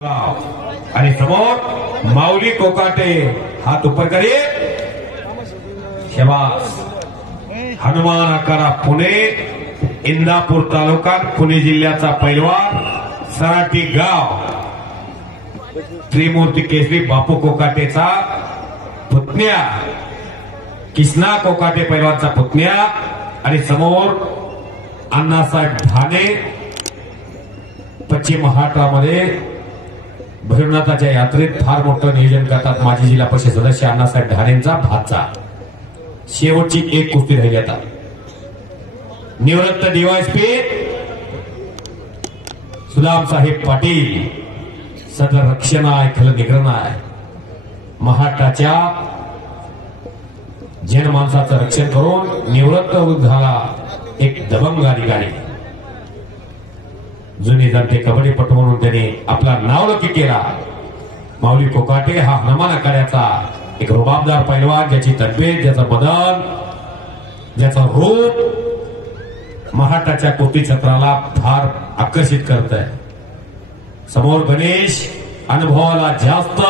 आणि समोर माऊली कोकाटे हात उपर करे शबास हनुमान आकारा पुणे इंदापूर तालुक्यात पुणे जिल्ह्याचा पैलवान सराटी गाव त्रिमूर्ती केसरी बापू कोकाटेचा पुतण्या किसना कोकाटे पैलवानचा पुतण्या आणि समोर अण्णासाहेब ढाणे पश्चिम महाराष्ट्रामध्ये भैरवनाथाच्या यात्रेत फार मोठं नियोजन करतात माजी जिल्हा परिषद सदस्य अण्णासाहेब ढाणेंचा भाचा शेवटची एक कुस्ती राहिली आता निवृत्त डीवायएसपी सुदाम साहेब पाटील सदर रक्षण आहे खल निग्रहण आहे महाराष्ट्राच्या जनमानसाचं रक्षण करून निवृत्त झाला एक दबंग अधिकारी जुनी जाणते कबड्डीपटू म्हणून त्यांनी आपला नावलौकिक केला माऊली कोकाटे हा हनुमान आखाड्याचा एक रुबाबदार पैलवान ज्याची तब्येत ज्याचं बदन ज्याचं रूप महाराष्ट्राच्या कुस्ती क्षेत्राला फार आकर्षित करत आहे समोर गणेश अनुभवाला जास्त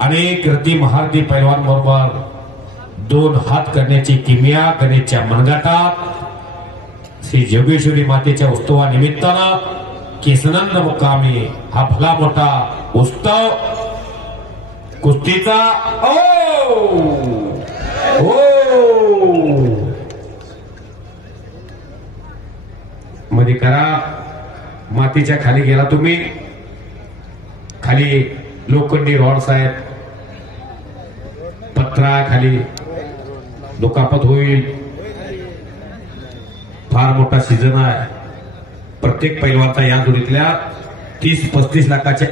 अनेक रती महारथी पैलवान बरोबर दोन हात करण्याची किमया गणेशच्या मनगटात श्री जोगेश्वरी मातेच्या उत्सवानिमित्तानं केसनंद मुक्कामी हा भला मोठा उत्सव कुस्तीचा मध्ये करा मातीच्या खाली गेला तुम्ही खाली लोखंडी रॉड्स आहेत पत्रा खाली दुखापत होईल फार मोठा सीझन आहे प्रत्येक पैलवानचा या जोडीतल्या 30-35 लाखाच्या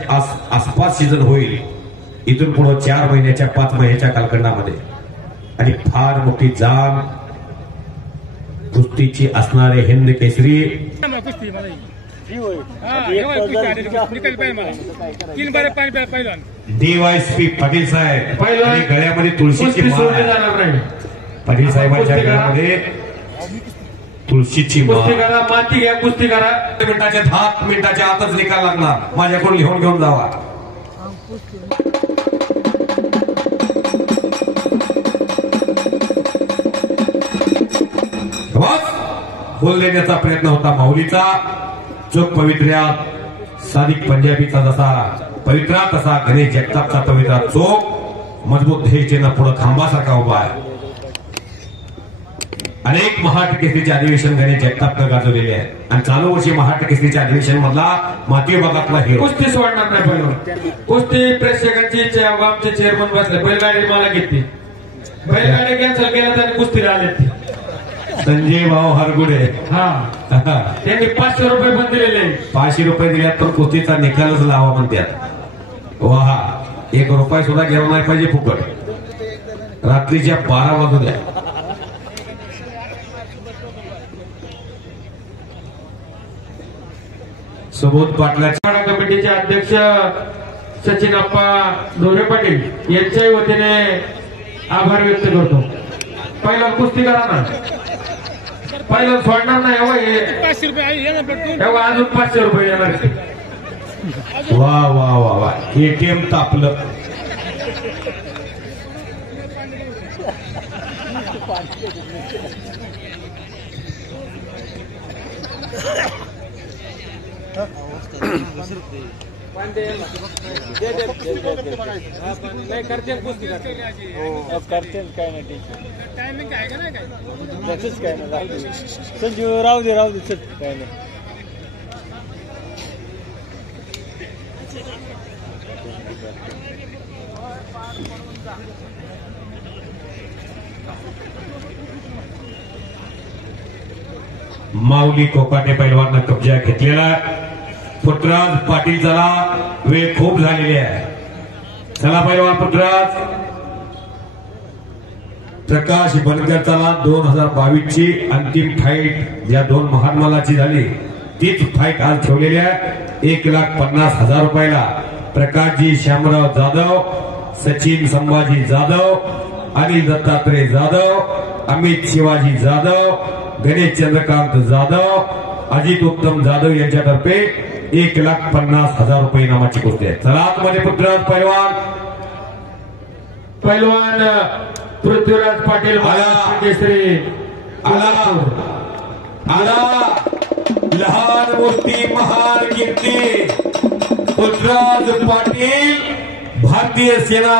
आसपास सीझन होईल इथून पुढे 4 महिन्याच्या 5 महिन्याच्या कालखंडामध्ये आणि फार मोठी जाण कुस्तीची असणारे हिंद केसरी डीवायएसपी पाटील साहेब गळ्यामध्ये तुळशीची माळ पाटील साहेबांच्या गळ्यामध्ये तुळशीची कुस्ती करा माती घ्या कुस्ती करा 10 मिनिटाच्या आतच निकाल लागणार माझ्याकडून लिहून घेऊन जावा बोल देण्याचा प्रयत्न होता माऊलीचा चोख पवित्र्यात सादिक पंजाबीचा जसा पवित्रा तसा गणेश जगतापचा पवित्रा चोख मजबूत ध्येयचिन्ह पुढे खांबासारखा उभा आहे अनेक महाराष्ट्र केसरीचे अधिवेशन गणेश जगतापनं गाजवलेले आहे आणि चालू वर्षी महाराष्ट्र केसरीच्या अधिवेशन मधला माती विभागातला हिरो कुस्ती सोडणार नाही पहिलं कुस्ती प्रेक्षकांची आमचे चेअरमन बसले बैलगाडी मला घेतली बैलगाडी कॅन्सल केला त्याने कुस्तीला आले ते संजय भाऊ हरगुडे हा त्यांनी 500 रुपये पण दिलेले 500 रुपये दिल्यात तर कुस्तीचा निकालच लावा म्हणतात वा 1 रुपया सुद्धा गेला नाही पाहिजे फुकट रात्रीच्या 12 वाजू द्या सुबोध पाटलाच्या कमिटीचे अध्यक्ष सचिन अप्पा ढोरे पाटील यांच्याही वतीने आभार व्यक्त करतो पहिला कुस्ती करा ना पहिला सोडणार नाही एवढा अजून 500 रुपये येणार वा वा वा वा एटीएम तापलं करते कुस्ती करते काय नाही टायमिंग आहे का नाही काय नाही संजीव राहू दे चल काय नाही माऊली कोकाटे पैलवाननं कब्जा घेतलेला पुत्रराज पाटील चला वेळ खूप झालेली आहे चला पैलवान पुत्रराज प्रकाश बनकर चला 2022 ची अंतिम फाईट ज्या 2 महानमालाची झाली तीच फाईट आज ठेवलेली आहे 1,50,000 रुपयाला प्रकाशजी श्यामराव जाधव सचिन संभाजी जाधव अनिल दत्तात्रय जाधव अमित शिवाजी जाधव गणेश चंद्रकांत जाधव अजित उत्तम जाधव यांच्यातर्फे 1,50,000 रुपये इनामाची कुस्ती आहे. चला आतमध्ये पुत्रराज पैलवान पैलवान पृथ्वीराज पाटील महाराष्ट्र केसरी आला लहान मूर्ती महान कीर्ती पुत्रराज पाटील भारतीय सेना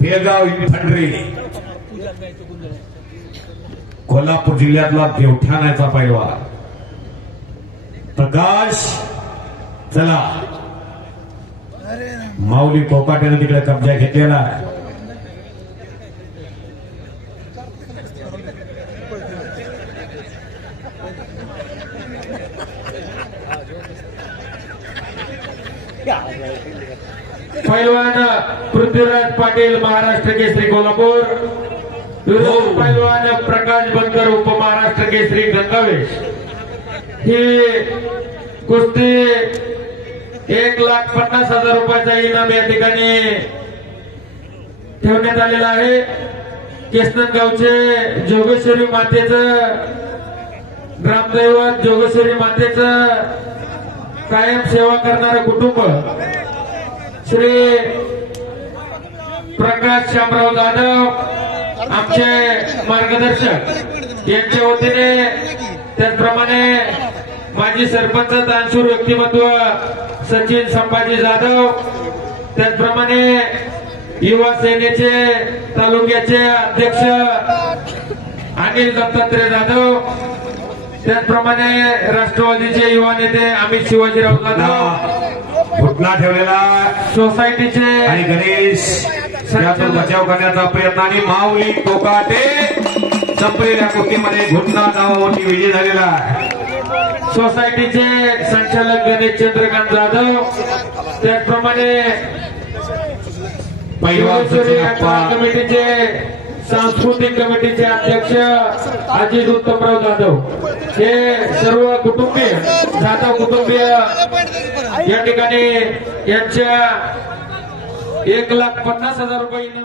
बेळगाव इन्फंट्री कोल्हापूर जिल्ह्यातला देवठाण्याचा पैलवान प्रकाश. चला माऊली कोकाटेने तिकडे कब्जा घेतलेला आहे. पैलवान पृथ्वीराज पाटील महाराष्ट्र केसरी कोल्हापूर विरोधी पैलवान प्रकाश बनकर उपमहाराष्ट्र केसरी गंगावेश. ही कुस्ती 1,50,000 रुपयाचा इनाम या ठिकाणी ठेवण्यात आलेला आहे. केसनगावचे जोगेश्वरी मातेचं ग्रामदैवत जोगेश्वरी मातेचं कायम सेवा करणारं कुटुंब श्री प्रकाश शामराव जाधव आमचे मार्गदर्शक यांच्या वतीने, त्याचप्रमाणे माजी सरपंच दानशूर व्यक्तिमत्व सचिन संभाजी जाधव, त्याचप्रमाणे युवा सेनेचे तालुक्याचे अध्यक्ष अनिल दत्तात्रय जाधव, त्याचप्रमाणे राष्ट्रवादीचे युवा नेते अमित शिवाजीराव जाधव, घुटना ठेवलेला सोसायटीचे आणि गणेश यातून बचाव करण्याचा प्रयत्न आणि माऊली कोकाटे संपलेल्या कुस्तीमध्ये घुटना नावावरती विजय झालेला आहे. सोसायटीचे संचालक गणेश चंद्रकांत जाधव, त्याचप्रमाणे कमिटीचे सांस्कृतिक कमिटीचे अध्यक्ष अजित उत्तमराव जाधव, हे सर्व कुटुंबीय जाधव कुटुंबीय या ठिकाणी यांच्या 1,50,000 रुपये इनाम